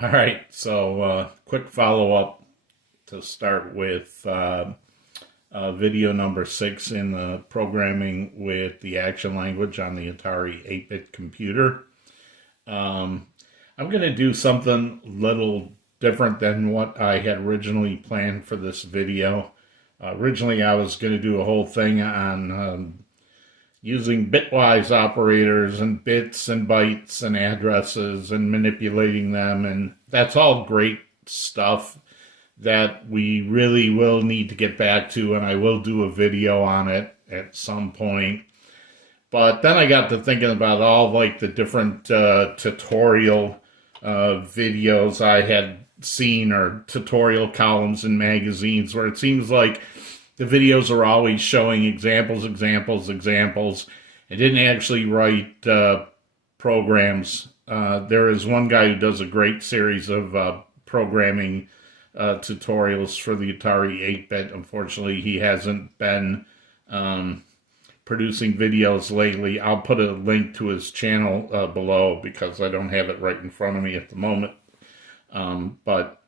All right, so quick follow-up to start with video number 6 in the programming with the action language on the Atari 8-bit computer. Um, I'm going to do something little different than what I had originally planned for this video. Originally, I was going to do a whole thing on using bitwise operators and bits and bytes and addresses and manipulating them. And that's all great stuff that we really will need to get back to, and I will do a video on it at some point. But then I got to thinking about all like the different tutorial videos I had seen, or tutorial columns in magazines, where it seems like the videos are always showing examples, and didn't actually write programs. There is one guy who does a great series of programming tutorials for the Atari 8-bit. Unfortunately, he hasn't been producing videos lately. I'll put a link to his channel below because I don't have it right in front of me at the moment. But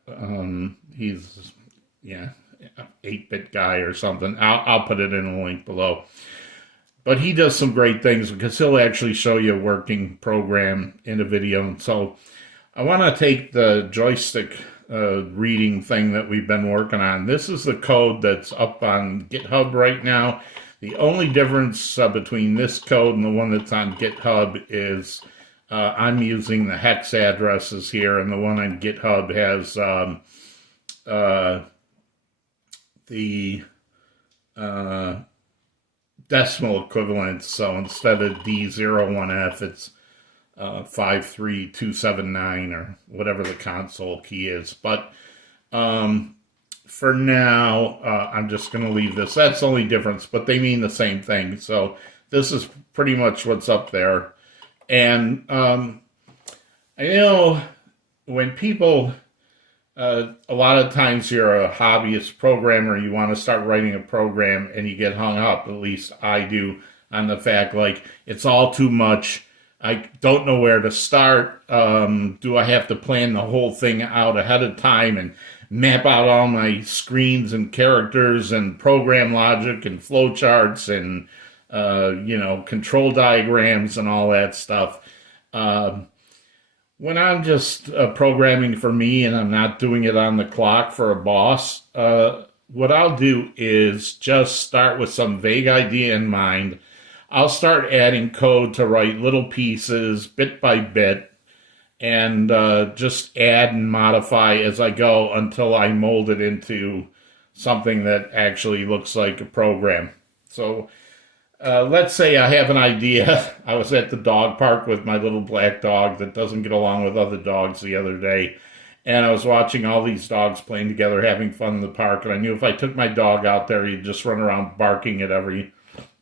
he's, yeah, 8-bit guy or something. I'll put it in a link below. But he does some great things because he'll actually show you a working program in a video. And so I want to take the joystick reading thing that we've been working on. This is the code that's up on GitHub right now. The only difference between this code and the one that's on GitHub is I'm using the hex addresses here, and the one on GitHub has the decimal equivalents. So instead of D01F, it's 53279 or whatever the console key is. But for now, I'm just going to leave this. That's the only difference, but they mean the same thing. So this is pretty much what's up there. And I know when people, a lot of times you're a hobbyist programmer, you want to start writing a program and you get hung up, at least I do, on the fact like it's all too much. I don't know where to start. Do I have to plan the whole thing out ahead of time and map out all my screens and characters and program logic and flowcharts and control diagrams and all that stuff? When I'm just programming for me and I'm not doing it on the clock for a boss, what I'll do is just start with some vague idea in mind. I'll start adding code to write little pieces bit by bit and just add and modify as I go until I mold it into something that actually looks like a program. So let's say I have an idea. I was at the dog park with my little black dog that doesn't get along with other dogs the other day. And I was watching all these dogs playing together, having fun in the park. And I knew if I took my dog out there, he'd just run around barking at every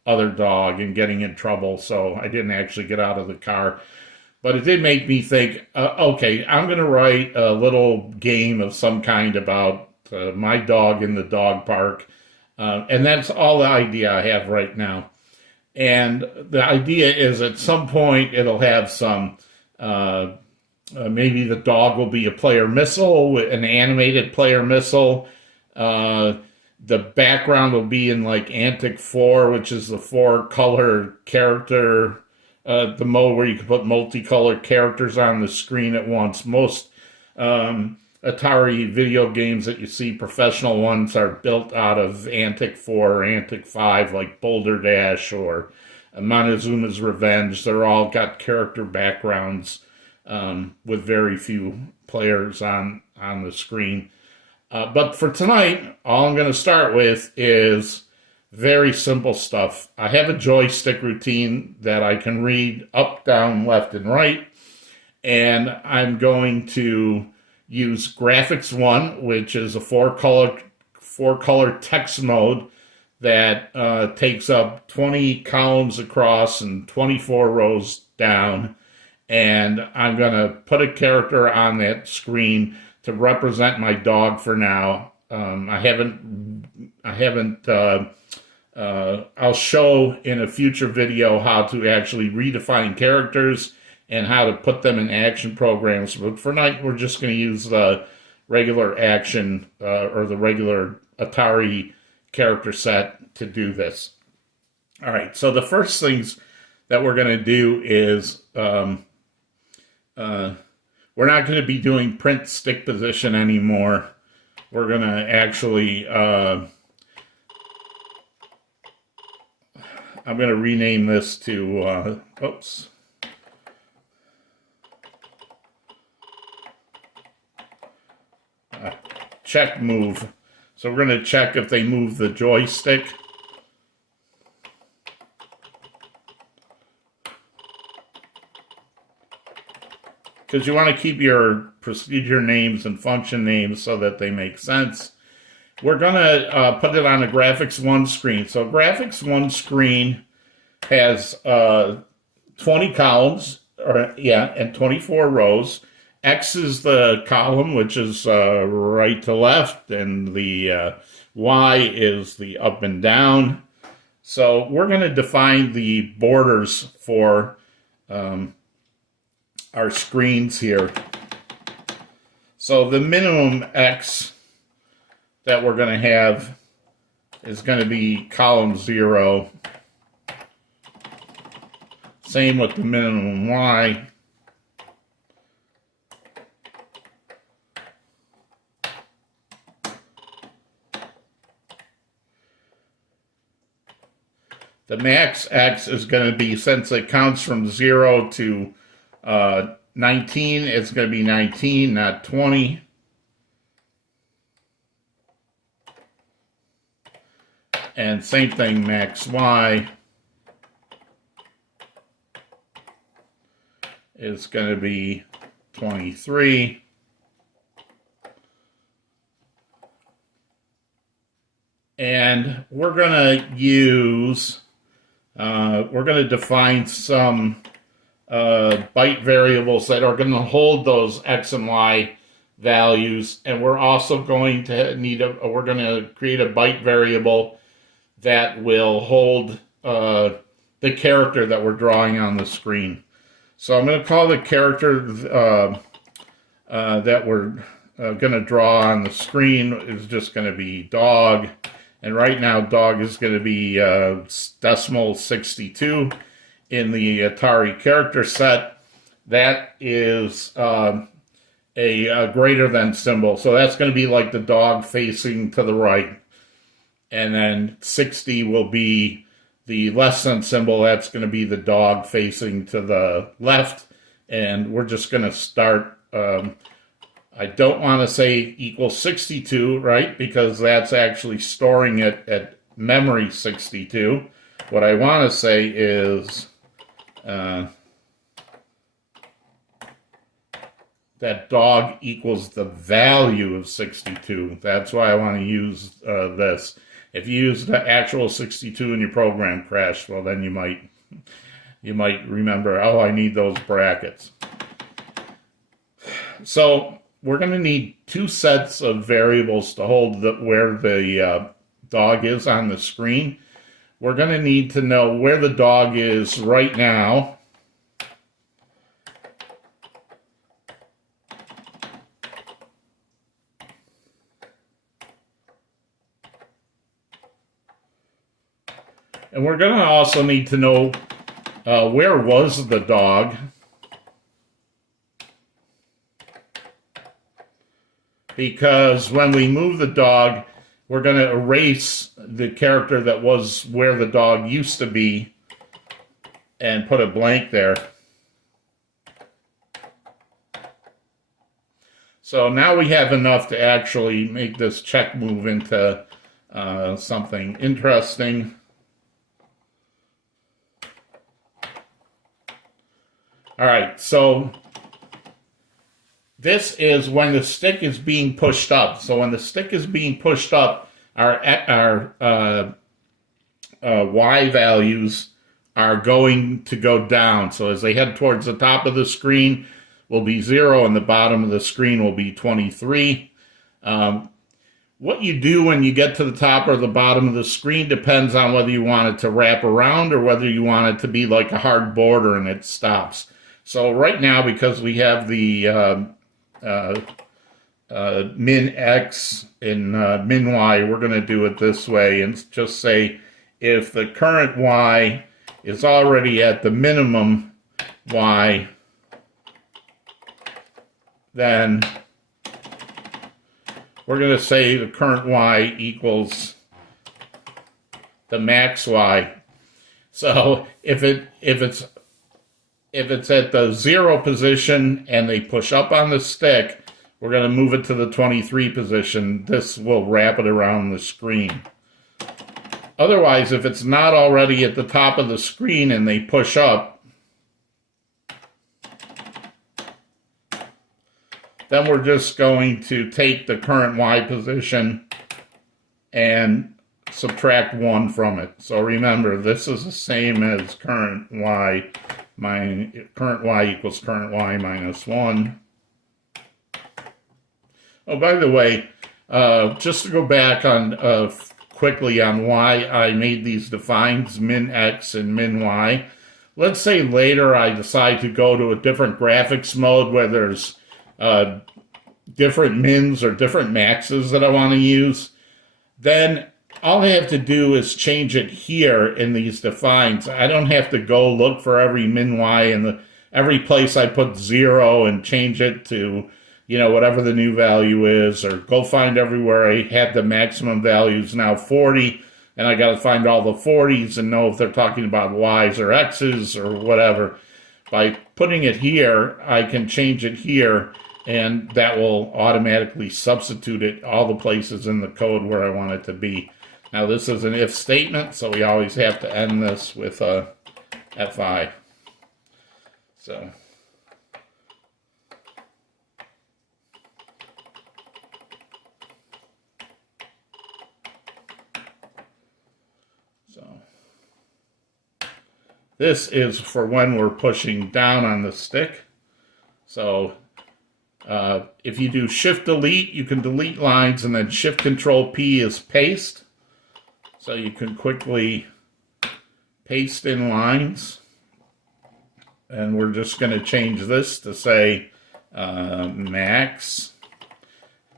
other dog and getting in trouble. So I didn't actually get out of the car. But it did make me think, okay, I'm going to write a little game of some kind about my dog in the dog park. And that's all the idea I have right now. And the idea is at some point it'll have some, maybe the dog will be a player missile, an animated player missile. The background will be in like Antic 4, which is the 4-color character, the mode where you can put multicolored characters on the screen at once. Most Atari video games that you see, professional ones, are built out of Antic 4 or Antic 5, like Boulder Dash or Montezuma's Revenge. They're all got character backgrounds with very few players on the screen. But for tonight, all I'm going to start with is very simple stuff. I have a joystick routine that I can read up, down, left, and right. And I'm going to use Graphics 1, which is a four-color text mode that takes up 20 columns across and 24 rows down. And I'm going to put a character on that screen to represent my dog for now. I'll show in a future video how to actually redefine characters and how to put them in action programs. But for tonight, we're just going to use the regular action or the regular Atari character set to do this. All right, so the first things that we're going to do is we're not going to be doing print stick position anymore. We're going to actually, I'm going to rename this to, check move. So we're going to check if they move the joystick. Because you want to keep your procedure names and function names so that they make sense. We're going to put it on a graphics 1 screen. So graphics 1 screen has 20 columns, and 24 rows. X is the column, which is right to left, and the Y is the up and down. So we're going to define the borders for our screens here. So the minimum X that we're going to have is going to be column 0. Same with the minimum Y. The max X is going to be, since it counts from 0 to 19, it's going to be 19, not 20. And same thing, max Y is going to be 23. And we're going to use, we're going to define some byte variables that are going to hold those X and Y values. And we're also going to we're going to create a byte variable that will hold the character that we're drawing on the screen. So I'm going to call the character that we're going to draw on the screen is just going to be dog. And right now, dog is going to be decimal 62 in the Atari character set. That is a greater than symbol. So that's going to be like the dog facing to the right. And then 60 will be the less than symbol. That's going to be the dog facing to the left. And we're just going to start, I don't want to say equals 62, right? Because that's actually storing it at memory 62. What I want to say is that dog equals the value of 62. That's why I want to use this. If you use the actual 62 in your program crash, well, then you might remember, oh, I need those brackets. So we're going to need 2 sets of variables to hold where the dog is on the screen. We're going to need to know where the dog is right now. And we're going to also need to know where was the dog. Because when we move the dog, we're going to erase the character that was where the dog used to be and put a blank there. So now we have enough to actually make this check move into something interesting. All right, so this is when the stick is being pushed up. So when the stick is being pushed up, our Y values are going to go down. So as they head towards the top of the screen, will be 0, and the bottom of the screen will be 23. What you do when you get to the top or the bottom of the screen depends on whether you want it to wrap around or whether you want it to be like a hard border and it stops. So right now, because we have the min x and min y, we're going to do it this way and just say if the current y is already at the minimum y, then we're going to say the current y equals the max y. So if it's at the 0 position and they push up on the stick, we're going to move it to the 23 position. This will wrap it around the screen. Otherwise, if it's not already at the top of the screen and they push up, then we're just going to take the current y position and subtract 1 from it. So remember, this is the same as current y equals current y minus 1. Oh, by the way, just to go back on quickly on why I made these defines, min x and min y. Let's say later I decide to go to a different graphics mode where there's different mins or different maxes that I want to use. Then all I have to do is change it here in these defines. I don't have to go look for every min y and every place I put 0 and change it to, you know, whatever the new value is, or go find everywhere I had the maximum values now 40, and I got to find all the 40s and know if they're talking about y's or x's or whatever. By putting it here, I can change it here, and that will automatically substitute it all the places in the code where I want it to be. Now this is an if statement, so we always have to end this with a fi. So this is for when we're pushing down on the stick. So if you do Shift Delete, you can delete lines, and then Shift Control P is paste. So you can quickly paste in lines. And we're just going to change this to say max.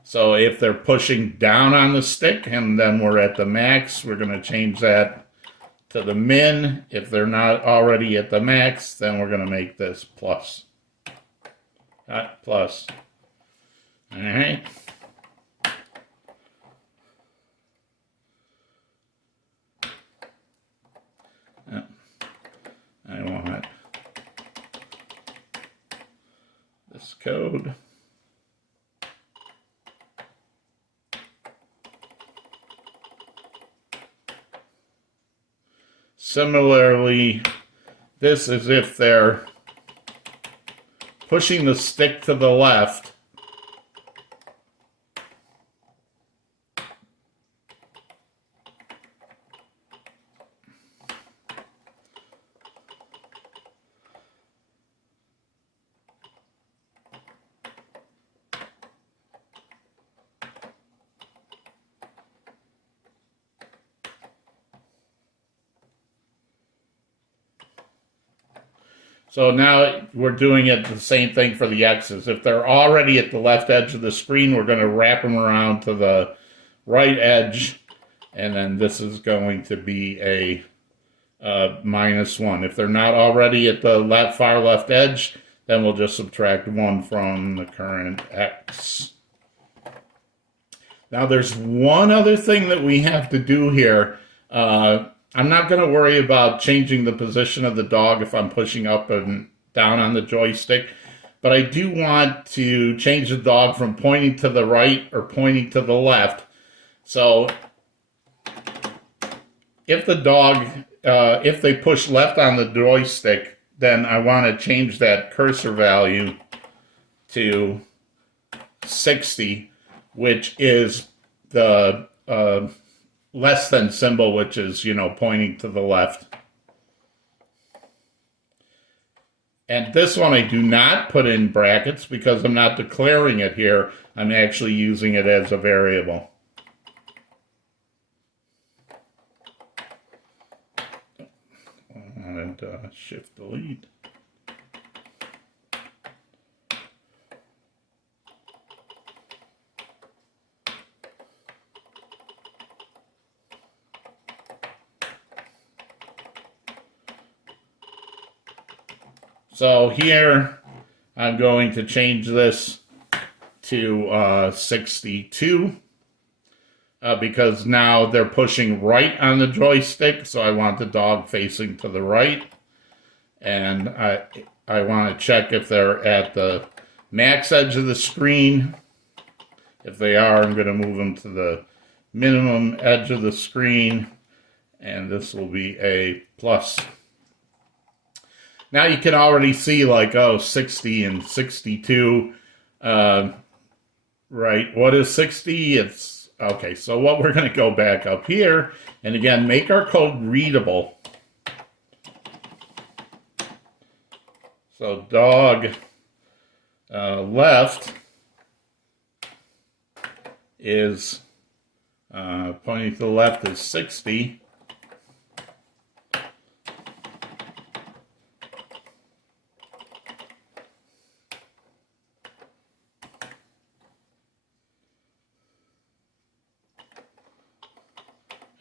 So if they're pushing down on the stick and then we're at the max, we're going to change that to the min. If they're not already at the max, then we're going to make this plus. Plus. All right. I want this code. Similarly, this is if they're pushing the stick to the left. So now we're doing it the same thing for the X's. If they're already at the left edge of the screen, we're going to wrap them around to the right edge, and then this is going to be a -1. If they're not already at the far left edge, then we'll just subtract 1 from the current X. Now there's one other thing that we have to do here. I'm not going to worry about changing the position of the dog if I'm pushing up and down on the joystick, but I do want to change the dog from pointing to the right or pointing to the left. So if the dog, if they push left on the joystick, then I want to change that cursor value to 60, which is the less than symbol, which is, you know, pointing to the left. And this one I do not put in brackets because I'm not declaring it here. I'm actually using it as a variable. And Shift Delete. So here I'm going to change this to 62 because now they're pushing right on the joystick, so I want the dog facing to the right. And I want to check if they're at the max edge of the screen. If they are, I'm going to move them to the minimum edge of the screen, and this will be a plus. Now you can already see, like, oh, 60 and 62. Right, what is 60? It's, okay, so what we're going to go back up here, and again, make our code readable. So dog left is, pointing to the left is 60.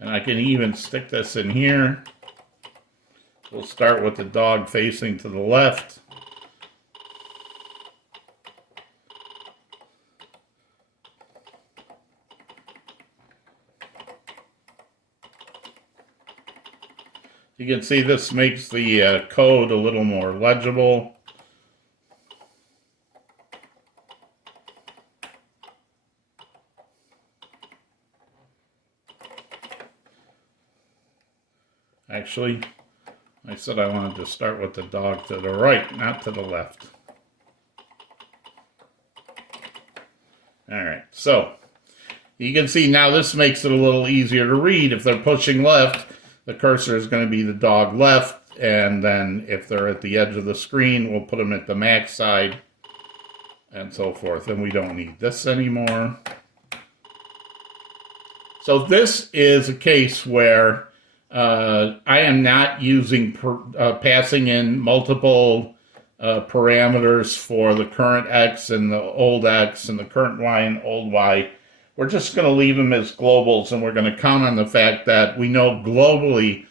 And I can even stick this in here. We'll start with the dog facing to the left. You can see this makes the code a little more legible. Actually, I said I wanted to start with the dog to the right, not to the left. All right, so you can see now this makes it a little easier to read. If they're pushing left, the cursor is going to be the dog left, and then if they're at the edge of the screen, we'll put them at the max side, and so forth. And we don't need this anymore. So this is a case where I am not using passing in multiple parameters for the current X and the old X and the current Y and old Y. We're just going to leave them as globals, and we're going to count on the fact that we know globally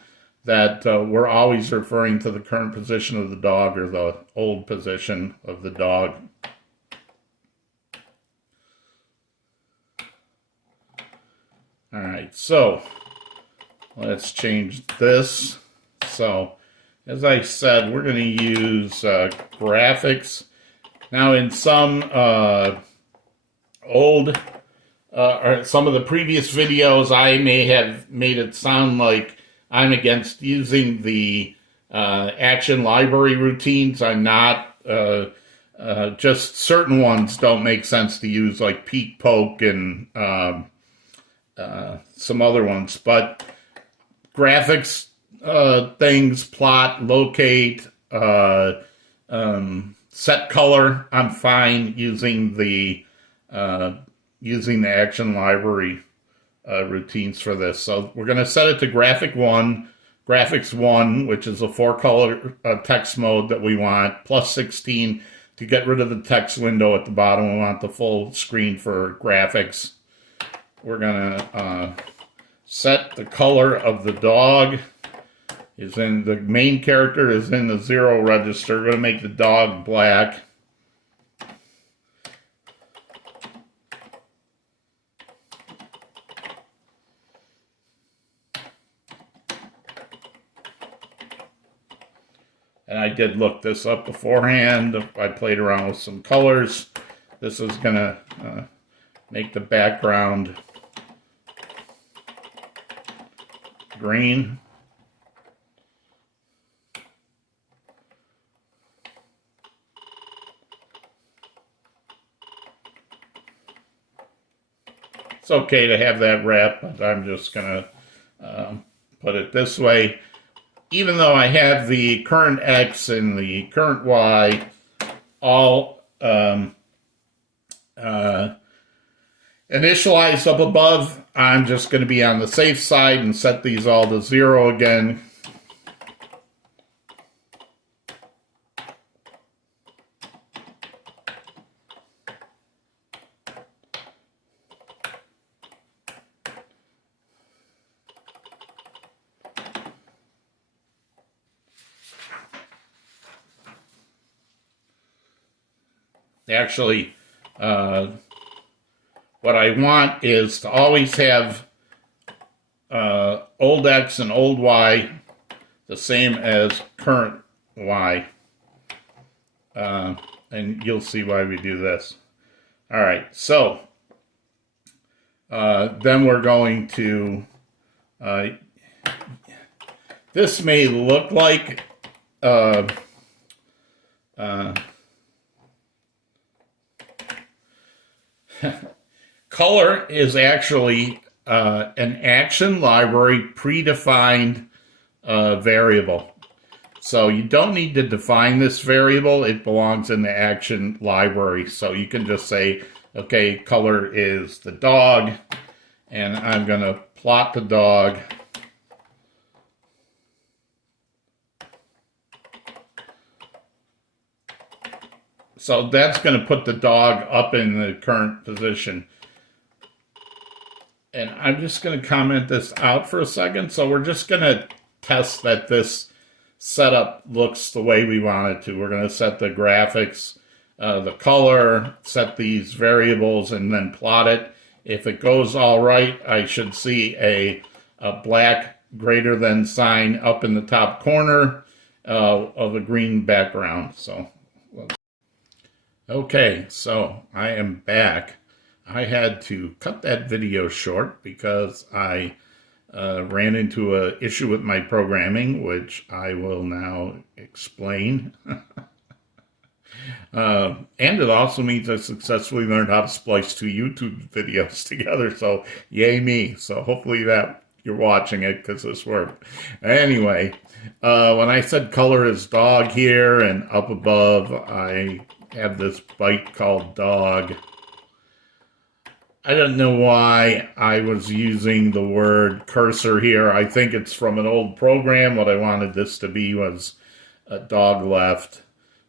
that we're always referring to the current position of the dog or the old position of the dog. All right, so let's change this. So, as I said, we're going to use graphics. Now, in some old or some of the previous videos, I may have made it sound like I'm against using the action library routines. I'm not. Just certain ones don't make sense to use, like peek, poke, and some other ones. But graphics things, plot, locate, set color, I'm fine using the action library routines for this. So we're going to set it to graphics 1, which is a 4-color text mode that we want, plus 16 to get rid of the text window at the bottom. We want the full screen for graphics. We're going to set the color of the dog is in the main character is in the 0 register. We're going to make the dog black. And I did look this up beforehand. I played around with some colors. This is going to make the background green. It's okay to have that wrap, but I'm just going to put it this way. Even though I have the current X and the current Y all initialized up above, I'm just going to be on the safe side and set these all to 0 again. Actually, what I want is to always have old X and old Y the same as current Y. And you'll see why we do this. All right, so then we're going to, this may look like color is actually an action library predefined variable. So you don't need to define this variable. It belongs in the action library. So you can just say, okay, color is the dog, and I'm going to plot the dog. So that's going to put the dog up in the current position. And I'm just going to comment this out for a second. So we're just going to test that this setup looks the way we want it to. We're going to set the graphics, the color, set these variables, and then plot it. If it goes all right, I should see a black greater than sign up in the top corner of a green background. So, okay, so I am back. I had to cut that video short because I ran into an issue with my programming, which I will now explain. And it also means I successfully learned how to splice two YouTube videos together, so yay me. So hopefully that you're watching it because this worked. Anyway, when I said color is dog here, and up above I have this byte called dog. I don't know why I was using the word cursor here. I think it's from an old program. What I wanted this to be was a dog left,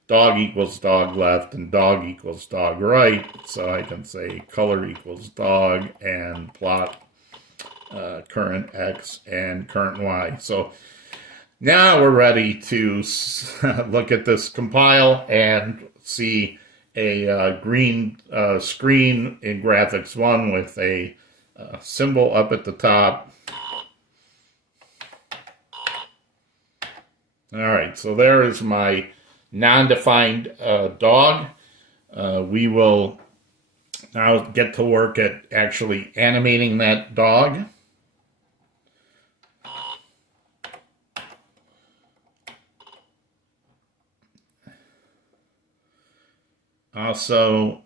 dog equals dog left, and dog equals dog right. So I can say color equals dog and plot current X and current Y. So now we're ready to look at this compile and see a green screen in graphics 1 with a symbol up at the top. All right, so there is my non-defined dog. We will now get to work at actually animating that dog. Also,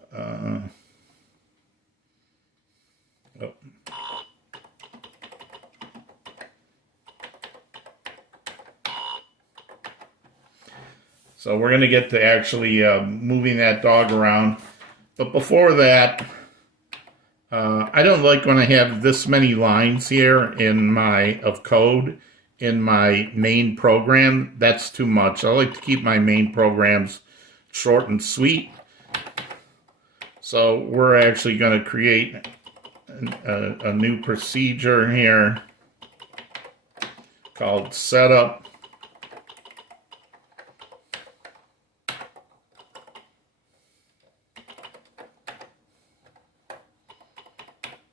so we're going to get to actually moving that dog around. But before that, I don't like when I have this many lines here in of code in my main program. That's too much. I like to keep my main programs short and sweet. So we're actually going to create a new procedure here called setup.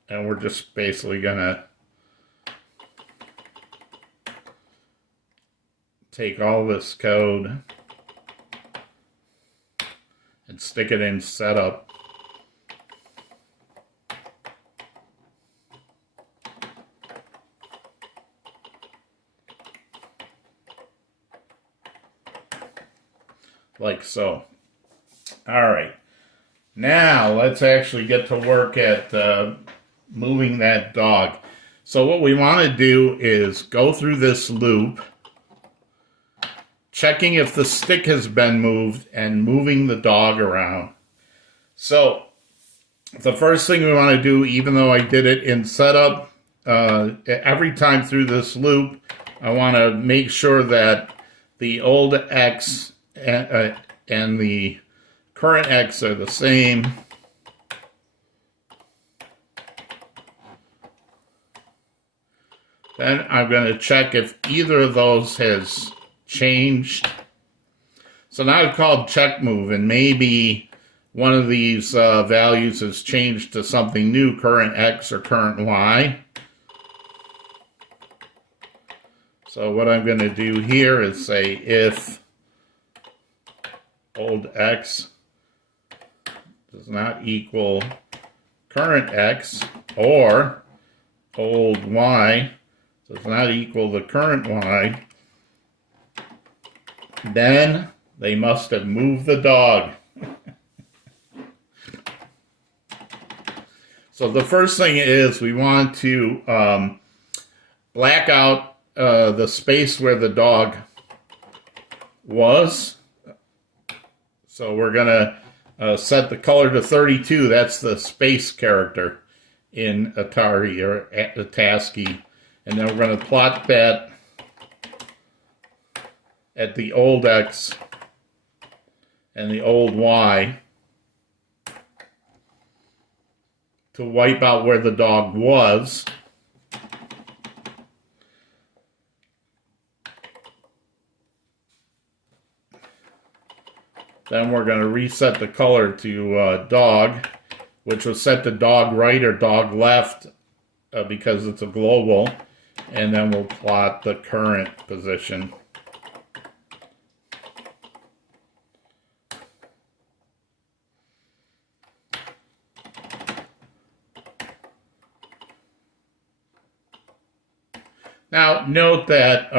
And we're just basically going to take all this code and stick it in setup. Like so. All right. Now let's actually get to work at moving that dog. So what we want to do is go through this loop, checking if the stick has been moved and moving the dog around. So the first thing we want to do, even though I did it in setup, every time through this loop, I want to make sure that the old X and the current X are the same. Then I'm going to check if either of those has changed. So now I've called check move, and maybe one of these values is changed to something new, current X or current Y. So what I'm going to do here is say if old X does not equal current X, or old Y does not equal the current Y, then they must have moved the dog. So the first thing is we want to black out the space where the dog was. So we're going to set the color to 32. That's the space character in Atari or ASCII. And then we're going to plot that at the old X and the old Y to wipe out where the dog was. Then we're going to reset the color to dog, which was set to dog right or dog left because it's a global. And then we'll plot the current position. Now, note that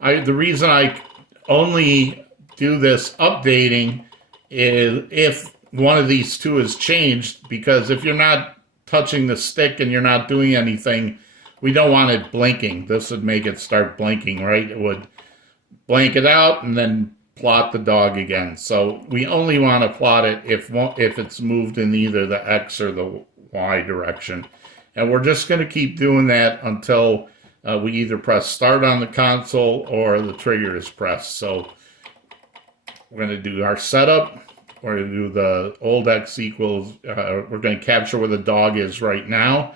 the reason I only do this updating is if one of these two is changed, because if you're not touching the stick and you're not doing anything, we don't want it blinking. This would make it start blinking, right? It would blank it out and then plot the dog again. So we only want to plot it if it's moved in either the X or the Y direction. And we're just going to keep doing that until we either press start on the console or the trigger is pressed. So we're going to do our setup. We're going to do the old X equals, we're going to capture where the dog is right now.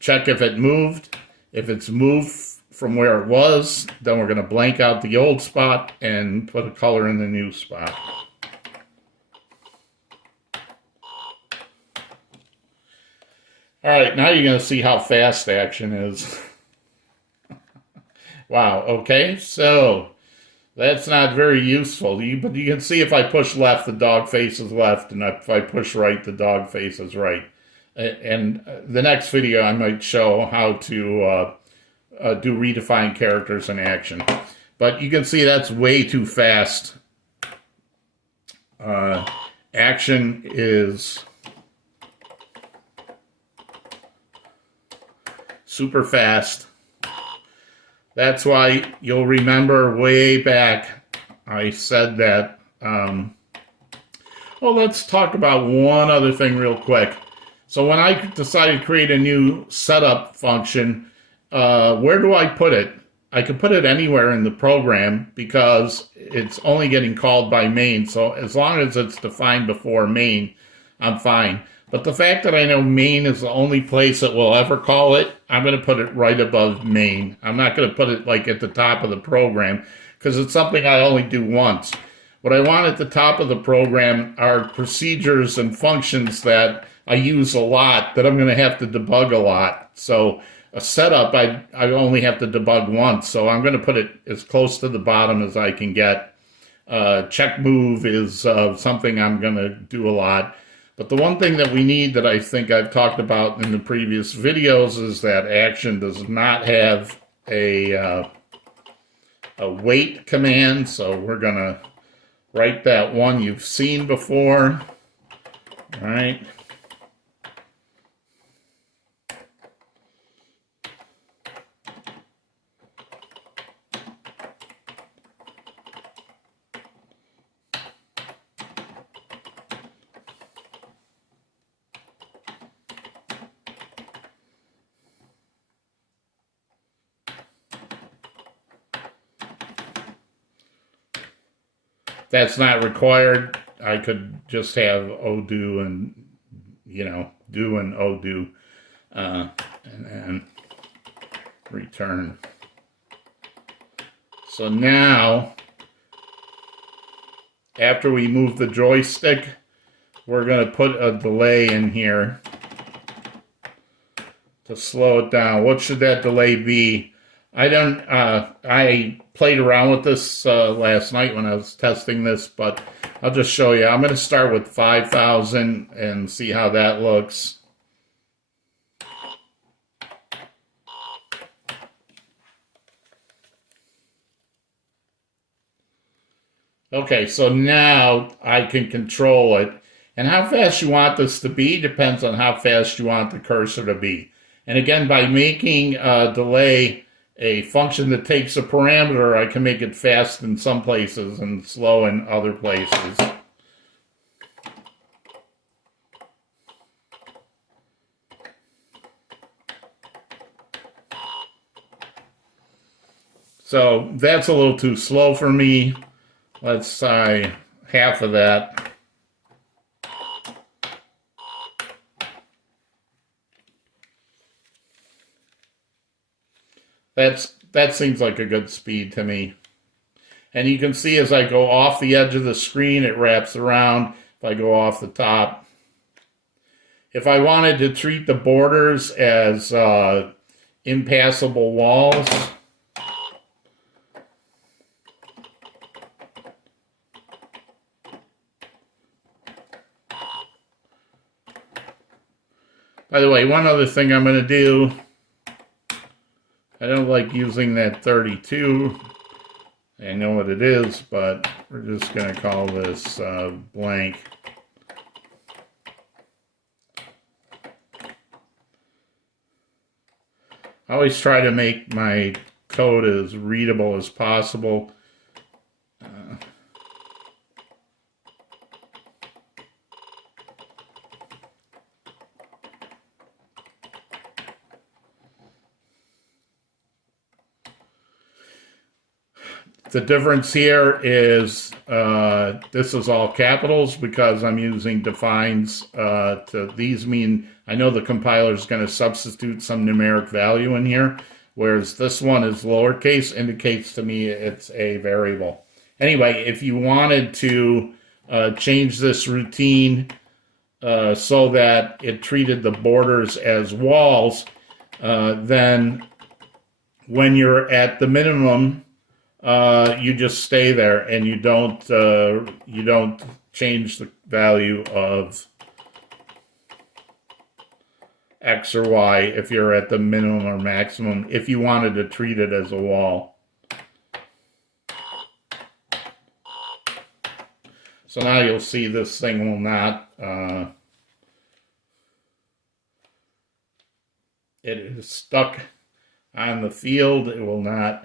Check if it moved. If it's moved from where it was, then we're going to blank out the old spot and put a color in the new spot. All right, now you're going to see how fast action is. Wow, okay, so that's not very useful. But you can see if I push left, the dog faces left, and if I push right, the dog faces right. And the next video, I might show how to do redefined characters in action. But you can see that's way too fast. Action is super fast. That's why you'll remember way back I said that. Well, let's talk about one other thing real quick. So when I decided to create a new setup function, where do I put it? I can put it anywhere in the program because it's only getting called by main. So as long as it's defined before main, I'm fine. But the fact that I know main is the only place that we'll ever call it, I'm going to put it right above main. I'm not going to put it like at the top of the program because it's something I only do once. What I want at the top of the program are procedures and functions that I use a lot that I'm going to have to debug a lot. So a setup, I only have to debug once. So I'm going to put it as close to the bottom as I can get. Check move is something I'm going to do a lot. But the one thing that we need that I think I've talked about in the previous videos is that action does not have a wait command. So we're going to write that one you've seen before. All right. That's not required. I could just have odo and, do and odo, and then return. So now after we move the joystick, we're going to put a delay in here to slow it down. What should that delay be? I played around with this last night when I was testing this, but I'll just show you. I'm going to start with 5,000 and see how that looks. Okay, so now I can control it. And how fast you want this to be depends on how fast you want the cursor to be. And again, by making delay a function that takes a parameter, I can make it fast in some places and slow in other places. So that's a little too slow for me. Let's try half of that. That seems like a good speed to me. And you can see as I go off the edge of the screen, it wraps around. If I go off the top. If I wanted to treat the borders as impassable walls, by the way, one other thing I'm going to do, I don't like using that 32. I know what it is, but we're just going to call this blank. I always try to make my code as readable as possible. The difference here is this is all capitals because I'm using defines these mean, I know the compiler is going to substitute some numeric value in here, whereas this one is lowercase, indicates to me it's a variable. Anyway, if you wanted to change this routine so that it treated the borders as walls, then when you're at the minimum, you just stay there and you don't change the value of X or Y if you're at the minimum or maximum if you wanted to treat it as a wall. So now you'll see this thing will not it is stuck on the field. It will not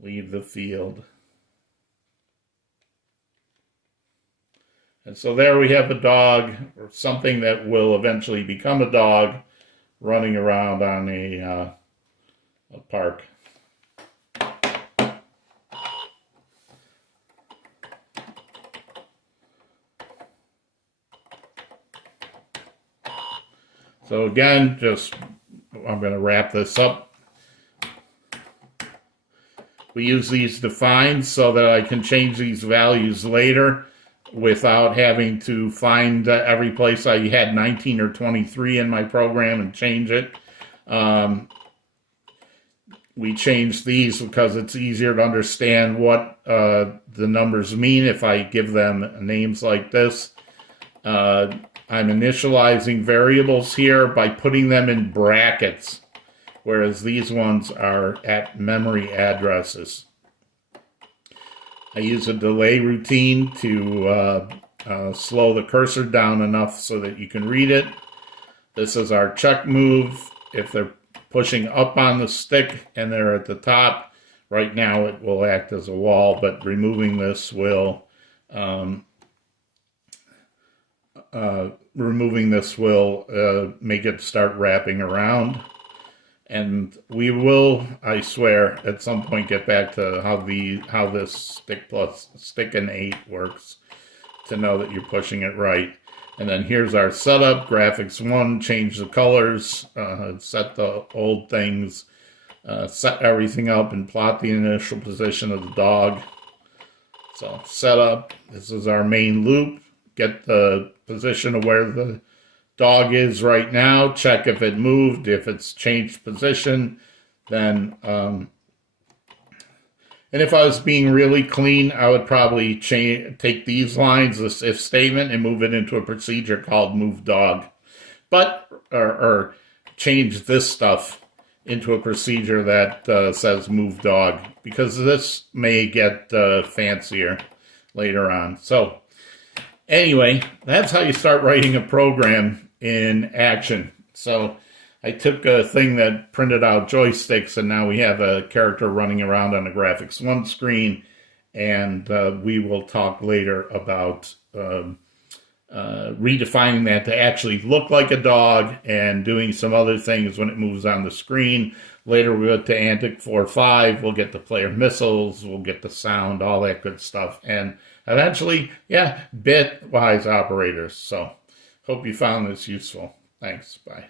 leave the field. And so there we have a dog, or something that will eventually become a dog, running around on a park. So again, I'm going to wrap this up. We use these defines so that I can change these values later without having to find every place I had 19 or 23 in my program and change it. We change these because it's easier to understand what the numbers mean if I give them names like this. I'm initializing variables here by putting them in brackets, whereas these ones are at memory addresses. I use a delay routine to slow the cursor down enough so that you can read it. This is our check move. If they're pushing up on the stick and they're at the top, right now it will act as a wall, but removing this will make it start wrapping around. And we will, I swear, at some point get back to how this stick and 8 works to know that you're pushing it right. And then here's our setup, graphics 1, change the colors, set the old things, set everything up and plot the initial position of the dog. So setup, this is our main loop. Get the position of where the dog is right now. Check if it moved. If it's changed position, then and if I was being really clean, I would probably take these lines, this if statement, and move it into a procedure called move dog. But, or change this stuff into a procedure that says move dog, because this may get fancier later on. So anyway, that's how you start writing a program in Action. So I took a thing that printed out joysticks, and now we have a character running around on the graphics 1 screen, and we will talk later about redefining that to actually look like a dog and doing some other things when it moves on the screen. Later we'll get to Antic 4.5, we'll get the player missiles, we'll get the sound, all that good stuff, and eventually, yeah, bitwise operators. So hope you found this useful. Thanks, bye.